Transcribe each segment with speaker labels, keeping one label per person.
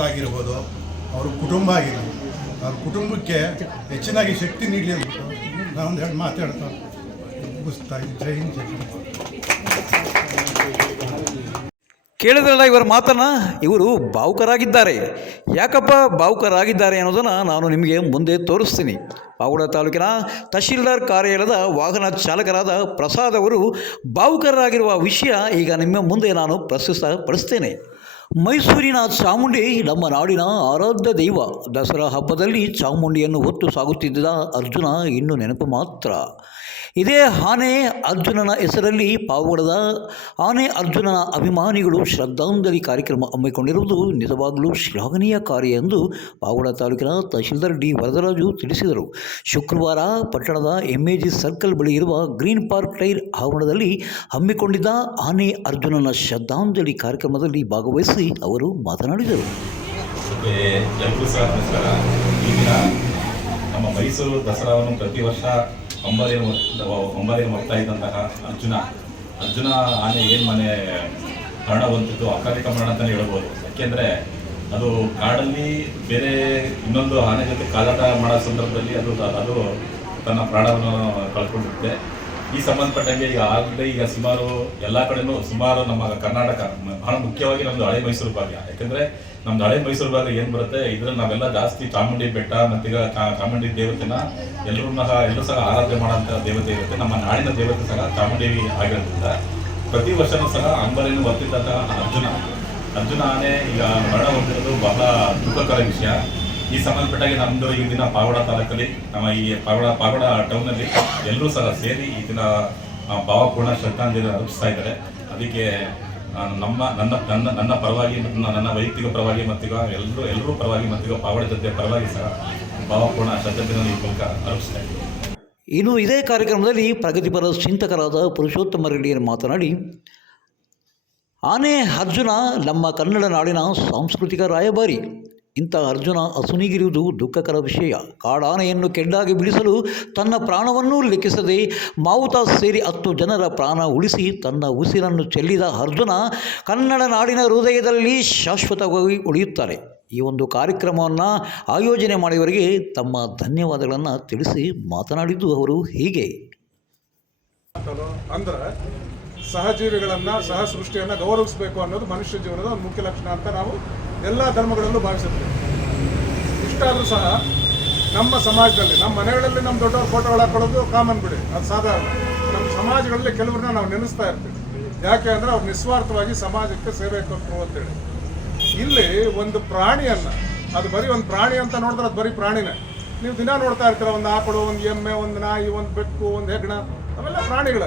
Speaker 1: ಆಗಿರ್ಬೋದು ಅವ್ರ ಕುಟುಂಬ ಆಗಿರ್ಬೋದು ಅವ್ರ ಕುಟುಂಬಕ್ಕೆ ಹೆಚ್ಚಿನಾಗಿ ಶಕ್ತಿ ನೀಡಲಿ ಅಂತ ನಾನೊಂದು ಎರಡು ಮಾತಾಡ್ತಾ ಜೈ ಹಿಂದ್ ಜೈ ಹಿಂದ್.
Speaker 2: ಕೇಳಿದ್ರಲ್ಲ ಇವರ ಮಾತನ್ನ? ಇವರು ಭಾವುಕರಾಗಿದ್ದಾರೆ. ಯಾಕಪ್ಪ ಭಾವುಕರಾಗಿದ್ದಾರೆ ಅನ್ನೋದನ್ನು ನಾನು ನಿಮಗೆ ಮುಂದೆ ತೋರಿಸ್ತೀನಿ. ಪಾವಗಡ ತಾಲೂಕಿನ ತಹಶೀಲ್ದಾರ್ ಕಾರ್ಯಾಲಯದ ವಾಹನ ಚಾಲಕರಾದ ಪ್ರಸಾದ್ ಅವರು ಭಾವುಕರಾಗಿರುವ ವಿಷಯ ಈಗ ನಿಮ್ಮ ಮುಂದೆ ನಾನು ಪ್ರಸ್ತುತಪಡಿಸ್ತೇನೆ. ಮೈಸೂರಿನ ಚಾಮುಂಡಿ, ನಮ್ಮ ನಾಡಿನ ಆರಾಧ್ಯ ದೈವ. ದಸರಾ ಹಬ್ಬದಲ್ಲಿ ಚಾಮುಂಡಿಯನ್ನು ಹೊತ್ತು ಸಾಗುತ್ತಿದ್ದ ಅರ್ಜುನ ಇನ್ನು ನೆನಪು ಮಾತ್ರ. ಇದೇ ಆನೆ ಅರ್ಜುನನ ಹೆಸರಲ್ಲಿ ಪಾವಗಡದ ಆನೆ ಅರ್ಜುನನ ಅಭಿಮಾನಿಗಳು ಶ್ರದ್ಧಾಂಜಲಿ ಕಾರ್ಯಕ್ರಮ ಹಮ್ಮಿಕೊಂಡಿರುವುದು ನಿಜವಾಗಲೂ ಶ್ಲಾಘನೀಯ ಕಾರ್ಯ ಎಂದು ಪಾವಗಡ ತಾಲೂಕಿನ ತಹಶೀಲ್ದಾರ್ ಡಿ. ವರದರಾಜು ತಿಳಿಸಿದರು. ಶುಕ್ರವಾರ ಪಟ್ಟಣದ ಎಂಎಜಿ ಸರ್ಕಲ್ ಬಳಿ ಇರುವ ಗ್ರೀನ್ ಪಾರ್ಕ್ ಟೈರ್ ಆವರಣದಲ್ಲಿ ಹಮ್ಮಿಕೊಂಡಿದ್ದ ಆನೆ ಅರ್ಜುನನ ಶ್ರದ್ಧಾಂಜಲಿ ಕಾರ್ಯಕ್ರಮದಲ್ಲಿ ಭಾಗವಹಿಸಿ ಅವರು ಮಾತನಾಡಿದರು.
Speaker 3: ನಮ್ಮ ಮೈಸೂರು ದಸರಾವನ್ನು ಪ್ರತಿ ವರ್ಷ ಅಂಬಾರಿಯನ್ನು ಅಂಬಾರಿಯನ್ನು ಹೋಗ್ತಾ ಇದ್ದಂತಹ ಅರ್ಜುನ ಅರ್ಜುನ ಆನೆ ಏನು ಮನೆ ಮರಣ ಹೊಂದಿದ್ದು ಅಕಾಲಿಕ ಮರಣ ಅಂತಲೇ ಹೇಳ್ಬೋದು. ಯಾಕೆಂದರೆ ಅದು ಕಾಡಲ್ಲಿ ಬೇರೆ ಇನ್ನೊಂದು ಆನೆ ಜೊತೆ ಕಾಲಾಟ ಮಾಡೋ ಸಂದರ್ಭದಲ್ಲಿ ಅದು ಅದು ತನ್ನ ಪ್ರಾಣವನ್ನು ಕಳ್ಕೊಂಡಿರುತ್ತೆ. ಈ ಸಂಬಂಧಪಟ್ಟಂಗೆ ಈಗ ಆಗಲೇ ಈಗ ಸುಮಾರು ಎಲ್ಲ ಕಡೆನೂ ಸುಮಾರು ನಮ್ಮ ಕರ್ನಾಟಕ ಬಹಳ ಮುಖ್ಯವಾಗಿ ನಮ್ದು ಹಳೆ ಮೈಸೂರು ಭಾಗ. ಯಾಕಂದ್ರೆ ನಮ್ದು ಹಳೆ ಮೈಸೂರು ಭಾಗ ಏನ್ ಬರುತ್ತೆ? ಇದ್ರಲ್ಲಿ ನಾವೆಲ್ಲ ಜಾಸ್ತಿ ಚಾಮುಂಡಿ ಬೆಟ್ಟ ಮತ್ತು ಈಗ ಚಾಮುಂಡಿ ದೇವತೆನ ಎಲ್ಲರೂ ಸಹ ಎಲ್ಲರೂ ಸಹ ಆರಾಧನೆ ಮಾಡೋಂಥ ದೇವತೆ ಇರುತ್ತೆ. ನಮ್ಮ ನಾಡಿನ ದೇವತೆ ಸಹ ಚಾಮುಂಡೇವಿ ಆಗಿರೋದ್ರಿಂದ ಪ್ರತಿ ವರ್ಷನೂ ಸಹ ಅಂಬರಿಯನ್ನು ಹೊತ್ತಿದ್ದಂತಹ ಅರ್ಜುನ. ಅರ್ಜುನ ಆನೆ ಈಗ ಮರಣ ಹೊಂದಿರೋದು ಬಹಳ ದುಃಖಕರ ವಿಷಯ. ಈ ಸಂಬಂಧಪಟ್ಟಾಗಿ ನಮ್ಮದು ಈ ದಿನ ಪಾವಡ ತಾಲೂಕಲ್ಲಿ, ನಮ್ಮ ಈ ಪಾವಡ ಪಾವಡ ಟೌನಲ್ಲಿ ಎಲ್ಲರೂ ಸಹ ಸೇರಿ ಈ ದಿನ ಭಾವಪೂರ್ಣ ಶ್ರದ್ಧಾಂಜಲಿ ಅರ್ಪಿಸ್ತಾ ಇದ್ದಾರೆ. ಅದಕ್ಕೆ ನಮ್ಮ, ನನ್ನ ನನ್ನ ನನ್ನ ಪರವಾಗಿ ಮತ್ತು ನನ್ನ ವೈಯಕ್ತಿಕ ಪರವಾಗಿ ಮತ್ತೀಗ ಎಲ್ಲರೂ ಎಲ್ಲರೂ ಪರವಾಗಿ ಮತ್ತೀಗ ಪಾವಡ ಜೊತೆ ಪರವಾಗಿ ಸಹ ಭಾವಪೂರ್ಣ ಶ್ರದ್ಧಾಂಜಲಿ ಮೂಲಕ ಅರ್ಪಿಸ್ತಾ
Speaker 2: ಇನ್ನು ಇದೇ ಕಾರ್ಯಕ್ರಮದಲ್ಲಿ ಪ್ರಗತಿಪರ ಚಿಂತಕರಾದ ಪುರುಷೋತ್ತಮ ರೆಡ್ಡಿಯರು ಮಾತನಾಡಿ, ಆನೆ ಅರ್ಜುನ ನಮ್ಮ ಕನ್ನಡ ನಾಡಿನ ಸಾಂಸ್ಕೃತಿಕ ರಾಯಭಾರಿ. ಇಂಥ ಅರ್ಜುನ ಅಸುನೀಗಿರುವುದು ದುಃಖಕರ ವಿಷಯ. ಕಾಡಾನೆಯನ್ನು ಕೆಂಡಾಗಿ ಬಿಡಿಸಲು ತನ್ನ ಪ್ರಾಣವನ್ನೂ ಲೆಕ್ಕಿಸದೆ ಮಾವುತ ಸೇರಿ ಹತ್ತು ಜನರ ಪ್ರಾಣ ಉಳಿಸಿ ತನ್ನ ಉಸಿರನ್ನು ಚೆಲ್ಲಿದ ಅರ್ಜುನ ಕನ್ನಡ ನಾಡಿನ ಹೃದಯದಲ್ಲಿ ಶಾಶ್ವತವಾಗಿ ಉಳಿಯುತ್ತಾರೆ. ಈ ಒಂದು ಕಾರ್ಯಕ್ರಮವನ್ನು ಆಯೋಜನೆ ಮಾಡಿದವರಿಗೆ ತಮ್ಮ ಧನ್ಯವಾದಗಳನ್ನು ತಿಳಿಸಿ ಮಾತನಾಡಿದ್ದು ಅವರು ಹೀಗೆ.
Speaker 4: ಅಂದ್ರೆ ಸಹಜೀವಿಗಳನ್ನ, ಸಹ ಸೃಷ್ಟಿಯನ್ನು ಗೌರವಿಸಬೇಕು ಅನ್ನೋದು ಮನುಷ್ಯ ಜೀವನದ ಒಂದು ಮುಖ್ಯ ಲಕ್ಷಣ ಅಂತ ನಾವು ಎಲ್ಲ ಧರ್ಮಗಳಲ್ಲೂ ಭಾವಿಸುತ್ತೆ. ಇಷ್ಟಾದರೂ ಸಹ ನಮ್ಮ ಸಮಾಜದಲ್ಲಿ, ನಮ್ಮ ಮನೆಗಳಲ್ಲಿ ನಮ್ಮ ದೊಡ್ಡವ್ರ ಫೋಟೋಗಳು ಹಾಕೊಳ್ಳೋದು ಕಾಮನ್ ಬಿಡಿ, ಅದು ಸಾಧಾರಣ. ನಮ್ಮ ಸಮಾಜಗಳಲ್ಲಿ ಕೆಲವ್ರನ್ನ ನಾವು ನೆನೆಸ್ತಾ ಇರ್ತೀವಿ. ಯಾಕೆ ಅಂದರೆ ಅವ್ರು ನಿಸ್ವಾರ್ಥವಾಗಿ ಸಮಾಜಕ್ಕೆ ಸೇವೆ ಕೊಟ್ಟರು ಅಂತೇಳಿ. ಇಲ್ಲಿ ಒಂದು ಪ್ರಾಣಿಯನ್ನ, ಅದು ಬರೀ ಒಂದು ಪ್ರಾಣಿ ಅಂತ ನೋಡಿದ್ರೆ ಅದು ಬರೀ ಪ್ರಾಣಿನೇ. ನೀವು ದಿನ ನೋಡ್ತಾ ಇರ್ತೀರ, ಒಂದು ಆಕಳು, ಒಂದು ಎಮ್ಮೆ, ಒಂದು ನಾಯಿ, ಒಂದು ಬೆಕ್ಕು, ಒಂದು ಹೆಗ್ಣ, ಅವೆಲ್ಲ ಪ್ರಾಣಿಗಳ.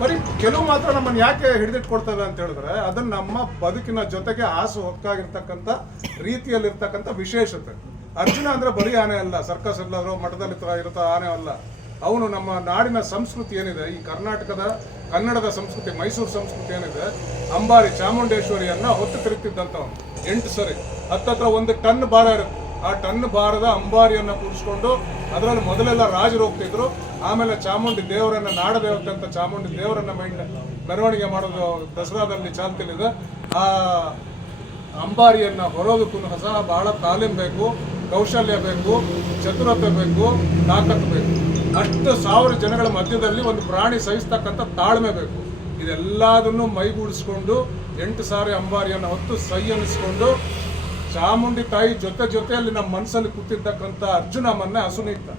Speaker 4: ಬರೀ ಕೆಲವು ಮಾತ್ರ ನಮ್ಮನ್ನು ಯಾಕೆ ಹಿಡಿದಿಟ್ಕೊಡ್ತವೆ ಅಂತ ಹೇಳಿದ್ರೆ ಅದು ನಮ್ಮ ಬದುಕಿನ ಜೊತೆಗೆ ಹಾಸು ಹೊಕ್ಕಾಗಿರ್ತಕ್ಕಂಥ ರೀತಿಯಲ್ಲಿರ್ತಕ್ಕಂಥ ವಿಶೇಷತೆ. ಅರ್ಜುನ ಅಂದ್ರೆ ಬರೀ ಆನೆ ಅಲ್ಲ ಸರ್ಕಸ್ ಎಲ್ಲಾದ್ರೂ ಮಠದಲ್ಲಿ ಇರುತ್ತ ಆನೆ ಅಲ್ಲ. ಅವನು ನಮ್ಮ ನಾಡಿನ ಸಂಸ್ಕೃತಿ ಏನಿದೆ, ಈ ಕರ್ನಾಟಕದ, ಕನ್ನಡದ ಸಂಸ್ಕೃತಿ, ಮೈಸೂರು ಸಂಸ್ಕೃತಿ ಏನಿದೆ, ಅಂಬಾರಿ ಚಾಮುಂಡೇಶ್ವರಿಯನ್ನ ಹೊತ್ತು ತಿರುಗ್ತಿದ್ದಂಥವನು. ಎಂಟು ಸರಿ, ಹತ್ತತ್ರ ಒಂದು ಟನ್ ಭಾರ ಇರುತ್ತೆ. ಆ ಟನ್ ಭಾರದ ಅಂಬಾರಿಯನ್ನು ಕೂರಿಸ್ಕೊಂಡು ಅದರಲ್ಲಿ ಮೊದಲೆಲ್ಲ ರಾಜರು ಹೋಗ್ತಿದ್ರು. ಆಮೇಲೆ ಚಾಮುಂಡಿ ದೇವರನ್ನ, ನಾಡದೇವತೆ ಅಂತ ಚಾಮುಂಡಿ ದೇವರನ್ನ ಮೈಂಡ್ ಮೆರವಣಿಗೆ ಮಾಡೋದು ದಸರಾದಲ್ಲಿ ಚಾಲ್ತಿಲಿದೆ ಆ ಅಂಬಾರಿಯನ್ನ ಹೊರೋದಕ್ಕೂ ಸಹ ಬಹಳ ತಾಲೀಮ್ ಬೇಕು, ಕೌಶಲ್ಯ ಬೇಕು, ಚತುರತೆ ಬೇಕು ತಾಕತ್ತು ಬೇಕು. ಅಷ್ಟು ಸಾವಿರ ಜನಗಳ ಮಧ್ಯದಲ್ಲಿ ಒಂದು ಪ್ರಾಣಿ ಸಹಿಸ್ತಕ್ಕಂಥ ತಾಳ್ಮೆ ಬೇಕು. ಇದೆಲ್ಲದನ್ನು ಮೈಗೂಡಿಸ್ಕೊಂಡು, ಎಂಟು ಸಾರಿ ಅಂಬಾರಿಯನ್ನು ಹೊತ್ತು ಸೈ ಅನ್ನಿಸ್ಕೊಂಡು ಚಾಮುಂಡಿ ತಾಯಿ ಜೊತೆ ಜೊತೆಯಲ್ಲಿ ನಮ್ಮ ಮನಸ್ಸಲ್ಲಿ ಕೂತಿರ್ತಕ್ಕಂಥ ಅರ್ಜುನ ಮೊನ್ನೆ ಹಸುನೀಗ್ತ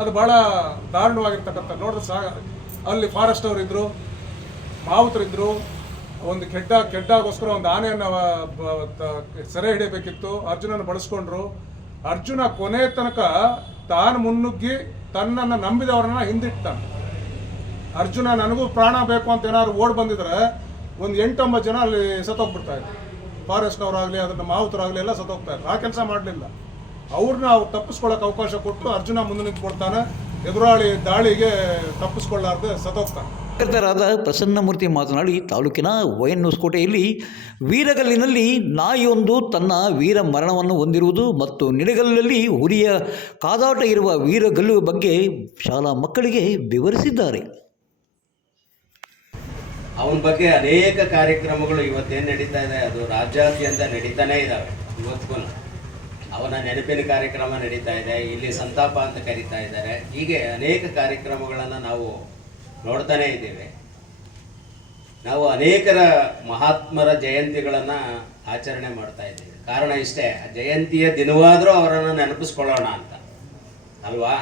Speaker 4: ಅದು ಬಹಳ ದಾರುಣವಾಗಿರ್ತಕ್ಕಂಥ. ನೋಡಿದ್ರೆ ಸಾ, ಅಲ್ಲಿ ಫಾರೆಸ್ಟ್ ಅವರು ಇದ್ರು ಮಾವುತರಿದ್ರು ಒಂದು ಕೆಟ್ಟ ಕೆಡ್ಡಾಗೋಸ್ಕರ ಒಂದು ಆನೆಯನ್ನು ಸೆರೆ ಹಿಡಿಯಬೇಕಿತ್ತು, ಅರ್ಜುನನ ಬಳಸ್ಕೊಂಡ್ರು. ಅರ್ಜುನ ಕೊನೆ ತನಕ ತಾನು ಮುನ್ನುಗ್ಗಿ ತನ್ನನ್ನು ನಂಬಿದವರನ್ನ ಹಿಂದಿಟ್ತಾನೆ. ಅರ್ಜುನ, ನನಗೂ ಪ್ರಾಣ ಬೇಕು ಅಂತ ಏನಾದ್ರು ಓಡ್ ಬಂದಿದ್ರೆ, ಒಂದು ಎಂಟೊಂಬತ್ತು ಜನ ಅಲ್ಲಿ ಸತ್ತೋಗ್ಬಿಡ್ತಾ ಇದ್ರು. ಫಾರೆಸ್ಟ್ನವರಾಗಲಿ, ಅದನ್ನ ಮಾವುತರಾಗಲಿ ಎಲ್ಲ ಸತ್ತೋಗ್ತಾರೆ ಆ ಕೆಲಸ ಮಾಡಲಿಲ್ಲ. ಅವ್ರನ್ನ ಅವ್ರು ತಪ್ಪಿಸ್ಕೊಳ್ಳೋಕೆ ಅವಕಾಶ ಕೊಟ್ಟು ಅರ್ಜುನ ಮುಂದೆ ನಿಂತ್ಕೊಳ್ತಾನೆ. ಎದುರಾಳಿ ದಾಳಿಗೆ ತಪ್ಪಿಸ್ಕೊಳ್ಳಾರ್ದೆ ಸತ್ತೋಗ್ತಾನೆ
Speaker 2: ಕರ್ತರಾದ ಪ್ರಸನ್ನಮೂರ್ತಿ ಮಾತನಾಡಿ, ತಾಲೂಕಿನ ವಯನ್ನೂಸ್ಕೋಟೆಯಲ್ಲಿ ವೀರಗಲ್ಲಿನಲ್ಲಿ ನಾಯಿಯೊಂದು ತನ್ನ ವೀರ ಮರಣವನ್ನು ಹೊಂದಿರುವುದು ಮತ್ತು ನಿಡಗಲ್ಲಲ್ಲಿ ಹುರಿಯ ಕಾದಾಟ ಇರುವ ವೀರಗಲ್ಲು ಬಗ್ಗೆ ಶಾಲಾ ಮಕ್ಕಳಿಗೆ ವಿವರಿಸಿದ್ದಾರೆ.
Speaker 5: ಅವನ ಬಗ್ಗೆ ಅನೇಕ ಕಾರ್ಯಕ್ರಮಗಳು ಇವತ್ತೇನು ನಡೀತಾ ಇದೆ, ಅದು ರಾಜ್ಯಾದ್ಯಂತ ನಡೀತಾನೇ ಇದ್ದಾವೆ ಇವತ್ತಿಗೂ. ಅವನ ನೆನಪಿನ ಕಾರ್ಯಕ್ರಮ ನಡೀತಾ ಇದೆ, ಇಲ್ಲಿ ಸಂತಾಪ ಅಂತ ಕರೀತಾ ಇದ್ದಾರೆ. ಹೀಗೆ ಅನೇಕ ಕಾರ್ಯಕ್ರಮಗಳನ್ನು ನಾವು ನೋಡ್ತಾನೇ ಇದ್ದೇವೆ. ನಾವು ಅನೇಕರ ಮಹಾತ್ಮರ ಜಯಂತಿಗಳನ್ನು ಆಚರಣೆ ಮಾಡ್ತಾ ಇದ್ದೀವಿ. ಕಾರಣ ಇಷ್ಟೇ ಜಯಂತಿಯ ದಿನವಾದರೂ ಅವರನ್ನು ನೆನಪಿಸ್ಕೊಳ್ಳೋಣ ಅಂತ. ಅಲ್ವಾ?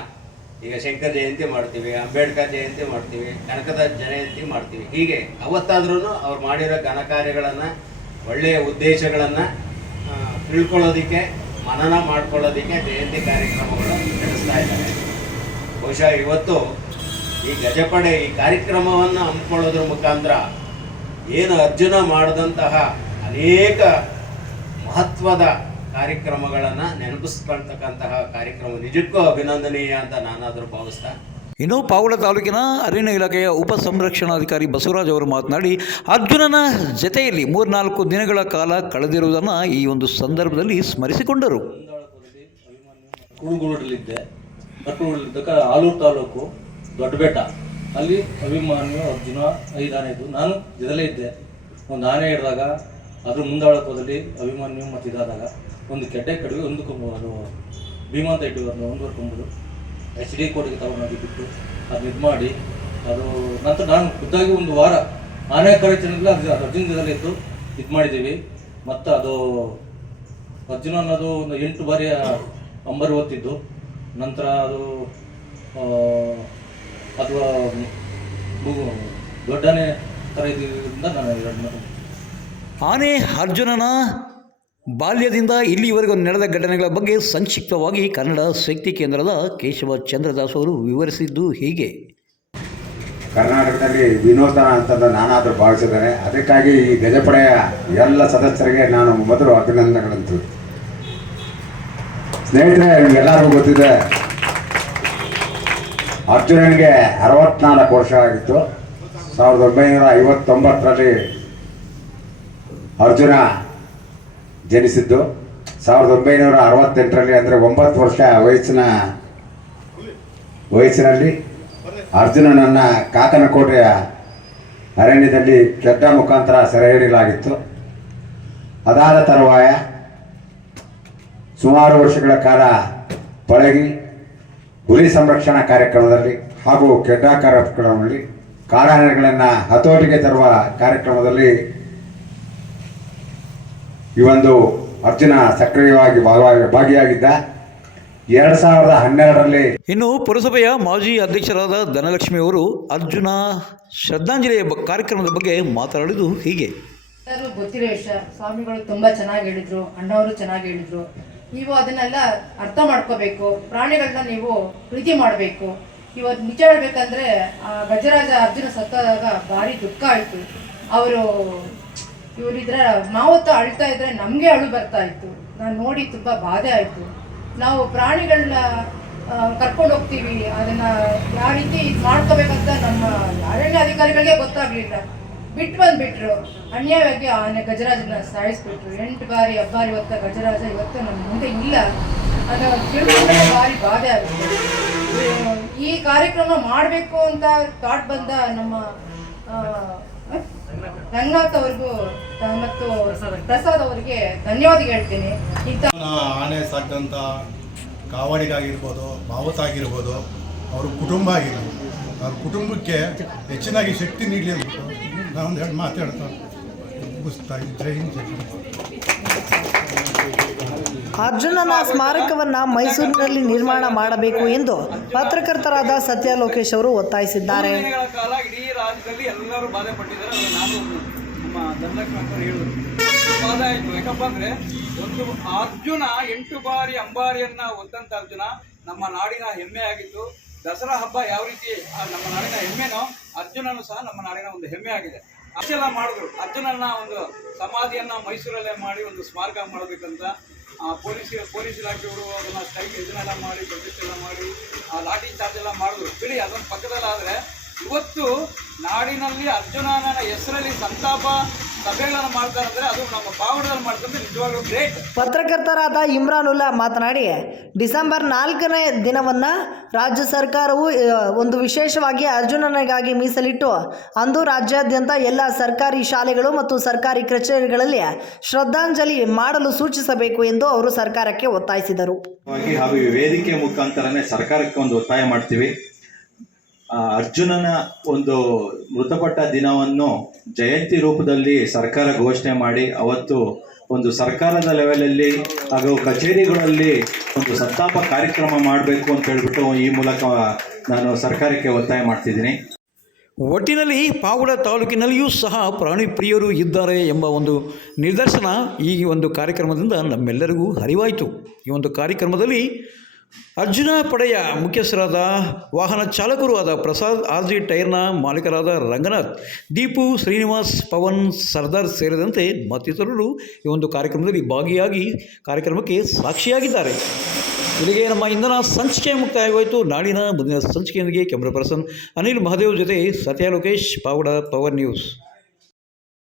Speaker 5: ಈಗ ಶಂಕರ್ ಜಯಂತಿ ಮಾಡ್ತೀವಿ, ಅಂಬೇಡ್ಕರ್ ಜಯಂತಿ ಮಾಡ್ತೀವಿ, ಕನಕದ ಜಯಂತಿ ಮಾಡ್ತೀವಿ. ಹೀಗೆ ಅವತ್ತಾದ್ರೂ ಅವ್ರು ಮಾಡಿರೋ ಘನ ಕಾರ್ಯಗಳನ್ನು, ಒಳ್ಳೆಯ ಉದ್ದೇಶಗಳನ್ನು ತಿಳ್ಕೊಳ್ಳೋದಕ್ಕೆ, ಮನನ ಮಾಡ್ಕೊಳ್ಳೋದಕ್ಕೆ ಜಯಂತಿ ಕಾರ್ಯಕ್ರಮಗಳು ನಡೆಸ್ತಾ ಇದ್ದಾರೆ. ಬಹುಶಃ ಇವತ್ತು ಈ ಗಜಪಡೆ, ಈ ಕಾರ್ಯಕ್ರಮವನ್ನು ಹಮ್ಮಿಕೊಳ್ಳೋದ್ರ ಮುಖಾಂತರ ಏನು ಅರ್ಜುನ ಮಾಡಿದಂತಹ ಅನೇಕ ಮಹತ್ವದ ಕಾರ್ಯಕ್ರಮಗಳನ್ನು ನೆನಪಿಸ್ಕೊಳ್ತಕ್ಕಂತಹ ಕಾರ್ಯಕ್ರಮ ನಿಜಕ್ಕೂ ಅಭಿನಂದನೀಯ ಅಂತ ನಾನಾದರೂ ಭಾವಿಸ್ತಾ.
Speaker 2: ಇನ್ನು ಪಾವುಳ ತಾಲೂಕಿನ ಅರಣ್ಯ ಇಲಾಖೆಯ ಉಪ ಸಂರಕ್ಷಣಾಧಿಕಾರಿ ಬಸವರಾಜ್ ಅವರು ಮಾತನಾಡಿ ಅರ್ಜುನನ ಜತೆಯಲ್ಲಿ ಮೂರ್ನಾಲ್ಕು ದಿನಗಳ ಕಾಲ ಕಳೆದಿರುವುದನ್ನು ಈ ಒಂದು ಸಂದರ್ಭದಲ್ಲಿ ಸ್ಮರಿಸಿಕೊಂಡರು.
Speaker 6: ಕಟ್ಟುಗಳಿದ್ದಾಗ ಆಲೂರು ತಾಲೂಕು ದೊಡ್ಡಬೆಟ್ಟ. ಅಲ್ಲಿ ಅಭಿಮಾನಿಯು ಅರ್ಜುನ ಐದಾನೇದು ಇದ್ದು ನಾನು ಇದರಲ್ಲೇ ಇದ್ದೆ. ಒಂದು ಆನೆ ಹಿಡಿದಾಗ ಅದ್ರ ಮುಂದಾಳತ್ವದಲ್ಲಿ ಅಭಿಮನ್ಯು ಮತ್ತು ಇದಾದಾಗ ಒಂದು ಕೆಡ್ಡೆ ಕಡಿಗೆ ಒಂದು ಕೊಂಬು ಅದು ಭೀಮಾ ಅಂತ ಇಟ್ಟು ಅದನ್ನ ಒಂದೂವರೆ ಕೊಂಬುದು. ಎಚ್ ಡಿ ಕೋಟಿಗೆ ತಗೊಂಡೋಗಿ ಬಿಟ್ಟು ಅದನ್ನ ಇದು ಮಾಡಿ, ಅದು ನಂತರ ನಾನು ಖುದ್ದಾಗಿ ಒಂದು ವಾರ ಆನೆ ಕಾರ್ಯಾಚರಣೆಗಳು ಅದು ಅರ್ಜುನ ಜೊತೆಲೇ ಇದ್ದು ಇದು ಮಾಡಿದ್ದೀವಿ. ಮತ್ತು ಅದು ಅರ್ಜುನ ಅನ್ನೋದು ಒಂದು ಎಂಟು ಬಾರಿ ಅಂಬರ್ ಓದ್ತಿದ್ದು. ನಂತರ ಅದು ಅಥವಾ ದೊಡ್ಡನೇ ಥರ ಇದರಿಂದ ನಾನು
Speaker 2: ಆನೆ ಅರ್ಜುನನ ಬಾಲ್ಯದಿಂದ ಇಲ್ಲಿಯವರೆಗೂ ನಡೆದ ಘಟನೆಗಳ ಬಗ್ಗೆ ಸಂಕ್ಷಿಪ್ತವಾಗಿ ಕನ್ನಡ ಶಕ್ತಿ ಕೇಂದ್ರದ ಕೇಶವ ಚಂದ್ರದಾಸ್ ಅವರು ವಿವರಿಸಿದ್ದು ಹೀಗೆ.
Speaker 7: ಕರ್ನಾಟಕದಲ್ಲಿ ವಿನೂತನ ಅಂತಂದು ನಾನಾದರೂ ಭಾವಿಸಿದ್ದಾರೆ ಅದಕ್ಕಾಗಿ ಈ ಗಜಪಡೆಯ ಎಲ್ಲ ಸದಸ್ಯರಿಗೆ ನಾನು ಮೊದಲು ಅಭಿನಂದನೆಗಳಂತು. ಸ್ನೇಹಿತರೆ ಎಲ್ಲರಿಗೂ ಗೊತ್ತಿದೆ, ಅರ್ಜುನನಿಗೆ ಅರವತ್ನಾಲ್ಕು ವರ್ಷ ಆಗಿತ್ತು. ಸಾವಿರದ ಒಂಬೈನೂರ ಐವತ್ತೊಂಬತ್ತರಲ್ಲಿ ಅರ್ಜುನ ಜನಿಸಿದ್ದು ಸಾವಿರದ ಒಂಬೈನೂರ ಅರವತ್ತೆಂಟರಲ್ಲಿ, ಅಂದರೆ ಒಂಬತ್ತು ವರ್ಷ ವಯಸ್ಸಿನ ವಯಸ್ಸಿನಲ್ಲಿ ಅರ್ಜುನನನ್ನು ಕಾಕನಕೋಟೆಯ ಅರಣ್ಯದಲ್ಲಿ ಕೆಟ್ಟ ಮುಖಾಂತರ ಸೆರೆಹಿಡಿಯಲಾಗಿತ್ತು ಅದಾದ ತರುವಾಯ ಸುಮಾರು ವರ್ಷಗಳ ಕಾಲ ಪಳಗಿ ಹುಲಿ ಸಂರಕ್ಷಣಾ ಕಾರ್ಯಕ್ರಮದಲ್ಲಿ ಹಾಗೂ ಕೆಡ್ಡಾ ಕಾರ್ಯಕ್ರಮದಲ್ಲಿ ಕಾಡಾನೆಗಳನ್ನು ಹತೋಟಿಗೆ ತರುವ ಕಾರ್ಯಕ್ರಮದಲ್ಲಿ ಈ ಒಂದು ಅರ್ಜುನ ಸಕ್ರಿಯವಾಗಿ ಭಾಗವಾಗಿ ಭಾಗಿಯಾಗಿದ್ದ ಎರಡ್ ಸಾವಿರದ ಹನ್ನೆರಡರಲ್ಲಿ
Speaker 2: ಇನ್ನು ಪುರಸಭೆಯ ಮಾಜಿ ಅಧ್ಯಕ್ಷರಾದ ಧನಲಕ್ಷ್ಮಿ ಅವರು ಅರ್ಜುನ ಶ್ರದ್ಧಾಂಜಲಿಯ ಬ- ಕಾರ್ಯಕ್ರಮದ ಬಗ್ಗೆ ಮಾತನಾಡಿದ್ದು ಹೀಗೆ.
Speaker 8: ಎಲ್ಲರೂ ಗೊತ್ತಿರೋ ವಿಷಯ. ಸ್ವಾಮಿಗಳು ತುಂಬಾ ಚೆನ್ನಾಗಿ ಹೇಳಿದ್ರು ಅಣ್ಣವರು ಚೆನ್ನಾಗಿ ಹೇಳಿದ್ರು. ನೀವು ಅದನ್ನೆಲ್ಲ ಅರ್ಥ ಮಾಡ್ಕೋಬೇಕು. ಪ್ರಾಣಿಗಳನ್ನ ನೀವು ಪ್ರೀತಿ ಮಾಡಬೇಕು. ಇವತ್ತು ನಿಜ ಹೇಳ್ಬೇಕಂದ್ರೆ ಆ ಗಜರಾಜ ಅರ್ಜುನ ಸತ್ತಾದಾಗ ಭಾರಿ ದುಃಖ ಆಯ್ತು. ಅವರು ಇವರಿದ್ರ ಮಾವತ್ತು ಅಳ್ತಾ ಇದ್ರೆ ನಮಗೆ ಅಳು ಬರ್ತಾ ಇತ್ತು. ನಾನು ನೋಡಿ ತುಂಬಾ ಬಾಧೆ ಆಯ್ತು. ನಾವು ಪ್ರಾಣಿಗಳನ್ನ ಕರ್ಕೊಂಡು ಹೋಗ್ತೀವಿ. ಅದನ್ನ ಯಾವ ರೀತಿ ಇದು ಮಾಡ್ಕೋಬೇಕಂತ ನಮ್ಮ ಅರಣ್ಯ ಅಧಿಕಾರಿಗಳಿಗೆ ಗೊತ್ತಾಗ್ಲಿಲ್ಲ. ಬಿಟ್ಟು ಬಂದ್ಬಿಟ್ರು. ಅನ್ಯಾಯವಾಗಿ ಆನೆ ಗಜರಾಜನ ಸಾಯಿಸ್ಬಿಟ್ರು. ಎಂಟು ಬಾರಿ, ಹಬ್ಬಾರಿ ಹೊತ್ತ ಗಜರಾಜ ಇವತ್ತು ನಮ್ಮ ಮುಂದೆ ಇಲ್ಲ. ತಿಳ್ಕೊಂಡ್ರೆ ಭಾರಿ ಬಾಧೆ ಆಗುತ್ತೆ. ಈ ಕಾರ್ಯಕ್ರಮ ಮಾಡಬೇಕು ಅಂತ ಥಾಟ್ ಬಂದ ನಮ್ಮ ರಂಗನಾಥ್ ಅವ್ರಿಗೂ ಮತ್ತು ಪ್ರಸಾದ್ ಅವರಿಗೆ ಧನ್ಯವಾದ ಹೇಳ್ತೀನಿ. ಇಂಥ
Speaker 1: ಆನೆ ಸಾಕಿದಂಥ ಕಾವಡಿಗಾಗಿರ್ಬೋದು ಮಾವುತಾಗಿರ್ಬೋದು ಅವ್ರ ಕುಟುಂಬ ಆಗಿರ್ಬೋದು ಅವ್ರ ಕುಟುಂಬಕ್ಕೆ ಹೆಚ್ಚಿನಾಗಿ ಶಕ್ತಿ ನೀಡಲಿ ಅಂತ ನಾವೊಂದು ಎರಡು ಮಾತಾಡ್ತಾ ಮುಗಿಸ್ತಾ ಜೈ ಹಿಂದ್ ಜೈ
Speaker 9: ಅರ್ಜುನನ ಸ್ಮಾರಕವನ್ನು ಮೈಸೂರಿನಲ್ಲಿ ನಿರ್ಮಾಣ ಮಾಡಬೇಕು ಎಂದು ಪತ್ರಕರ್ತರಾದ ಸತ್ಯ ಲೋಕೇಶ್ ಅವರು ಒತ್ತಾಯಿಸಿದ್ದಾರೆ.
Speaker 10: ಕಾಲ ಇಡೀ ರಾಜ್ಯದಲ್ಲಿ ಎಲ್ಲರೂ ಬಾಧೆ ಪಟ್ಟಿದ್ದಾರೆ. ನಾನು ನಮ್ಮ ಧನಲಕ್ಷ್ಮಿ ಅಂತ ಹೇಳಿದ್ರು ಬಾಧೆ ಆಯ್ತು. ಯಾಕಪ್ಪ ಅಂದ್ರೆ ಒಂದು ಅರ್ಜುನ ಎಂಟು ಬಾರಿ ಅಂಬಾರಿಯನ್ನ ಹೊಂದಂತ ಅರ್ಜುನ ನಮ್ಮ ನಾಡಿನ ಹೆಮ್ಮೆ ಆಗಿತ್ತು ದಸರಾ ಹಬ್ಬ ಯಾವ ರೀತಿ ಆ ನಮ್ಮ ನಾಡಿನ ಹೆಮ್ಮೆನೋ ಅರ್ಜುನನು ಸಹ ನಮ್ಮ ನಾಡಿನ ಒಂದು ಹೆಮ್ಮೆ ಆಗಿದೆ. ಅಷ್ಟೆಲ್ಲ ಮಾಡಿದ್ರು. ಅರ್ಜುನನ್ನ ಒಂದು ಸಮಾಧಿಯನ್ನ ಮೈಸೂರಲ್ಲೇ ಮಾಡಿ ಒಂದು ಸ್ಮಾರಕ ಮಾಡಬೇಕಂತ ಆ, ಪೊಲೀಸ್ ಪೊಲೀಸ್ ಇಲಾಖೆಯವರು ಅದನ್ನ ಸ್ಟೈಲ್ ಇದನ್ನೆಲ್ಲ ಮಾಡಿ ಪ್ರೊಟೆಸ್ಟ್ ಎಲ್ಲ ಮಾಡಿ ಆ ಲಾಠಿ ಚಾರ್ಜ್ ಎಲ್ಲ ಮಾಡಿದ್ರು. ಬಿಡಿ ಅದೊಂದು ಪಕ್ಕದಲ್ಲಾದ್ರೆ ಇವತ್ತು ನಾಡಿನಲ್ಲಿ ಅರ್ಜುನನ ಹೆಸರಲ್ಲಿ ಸಂತಾಪ ಸಭೆಗಳನ್ನು ಮಾಡ್ತಾರೆ ಅಂದರೆ ಅದು ನಮ್ಮ ಪಾವಗಡದಲ್ಲಿ ಮಾಡ್ತಾರೆ ನಿಜವಾಗ್ಲೂ ಗ್ರೇಟ್
Speaker 9: ಪತ್ರಕರ್ತರಾದ ಇಮ್ರಾನುಲ್ಲಾ ಮಾತನಾಡಿ ಡಿಸೆಂಬರ್ ನಾಲ್ಕನೇ ದಿನವನ್ನು ರಾಜ್ಯ ಸರ್ಕಾರವು ಒಂದು ವಿಶೇಷವಾಗಿ ಅರ್ಜುನನಿಗಾಗಿ ಮೀಸಲಿಟ್ಟು ಅಂದು ರಾಜ್ಯಾದ್ಯಂತ ಎಲ್ಲ ಸರ್ಕಾರಿ ಶಾಲೆಗಳು ಮತ್ತು ಸರ್ಕಾರಿ ಕಚೇರಿಗಳಲ್ಲಿ ಶ್ರದ್ಧಾಂಜಲಿ ಮಾಡಲು ಸೂಚಿಸಬೇಕು ಎಂದು ಅವರು ಸರ್ಕಾರಕ್ಕೆ ಒತ್ತಾಯಿಸಿದರು.
Speaker 11: ಹಾಗೂ ವೇದಿಕೆ ಮುಖಾಂತರನೇ ಸರ್ಕಾರಕ್ಕೆ ಒಂದು ಒತ್ತಾಯ ಮಾಡ್ತೀವಿ. ಅರ್ಜುನನ ಒಂದು ಮೃತಪಟ್ಟ ದಿನವನ್ನು ಜಯಂತಿ ರೂಪದಲ್ಲಿ ಸರ್ಕಾರ ಘೋಷಣೆ ಮಾಡಿ, ಅವತ್ತು ಒಂದು ಸರ್ಕಾರದ ಲೆವೆಲಲ್ಲಿ ಹಾಗೂ ಕಚೇರಿಗಳಲ್ಲಿ ಒಂದು ಸಂತಾಪ ಕಾರ್ಯಕ್ರಮ ಮಾಡಬೇಕು ಅಂತ ಹೇಳ್ಬಿಟ್ಟು ಈ ಮೂಲಕ ನಾನು ಸರ್ಕಾರಕ್ಕೆ ಒತ್ತಾಯ ಮಾಡ್ತಿದ್ದೀನಿ.
Speaker 2: ಒಟ್ಟಿನಲ್ಲಿ ಪಾವುಡ ತಾಲೂಕಿನಲ್ಲಿಯೂ ಸಹ ಪ್ರಾಣಿ ಪ್ರಿಯರು ಇದ್ದಾರೆ ಎಂಬ ಒಂದು ನಿದರ್ಶನ ಈ ಒಂದು ಕಾರ್ಯಕ್ರಮದಿಂದ ನಮ್ಮೆಲ್ಲರಿಗೂ ಅರಿವಾಯಿತು ಈ ಒಂದು ಕಾರ್ಯಕ್ರಮದಲ್ಲಿ ಅರ್ಜುನ ಪಡೆಯ ಮುಖ್ಯಸ್ಥರಾದ ವಾಹನ ಚಾಲಕರು ಆದ ಪ್ರಸಾದ್, ಆರ್ ಜಿ ಟೈರ್ನ ಮಾಲೀಕರಾದ ರಂಗನಾಥ್, ದೀಪು, ಶ್ರೀನಿವಾಸ್, ಪವನ್, ಸರ್ದಾರ್ ಸೇರಿದಂತೆ ಮತ್ತಿತರರು ಈ ಒಂದು ಕಾರ್ಯಕ್ರಮದಲ್ಲಿ ಭಾಗಿಯಾಗಿ ಕಾರ್ಯಕ್ರಮಕ್ಕೆ ಸಾಕ್ಷಿಯಾಗಿದ್ದಾರೆ. ಇಲ್ಲಿಗೆ ನಮ್ಮ ಇಂಧನ ಸಂಚಿಕೆ ಮುಕ್ತಾಯವಾಯಿತು. ನಾಡಿನ ಮುಂದಿನ ಸಂಚಿಕೆಯೊಂದಿಗೆ ಕ್ಯಾಮ್ರಾ ಪರ್ಸನ್ ಅನಿಲ್ ಮಹಾದೇವ್ ಜೊತೆ ಸತ್ಯ ಲೋಕೇಶ್ ಪಾವಡ, ಪವರ್ ನ್ಯೂಸ್.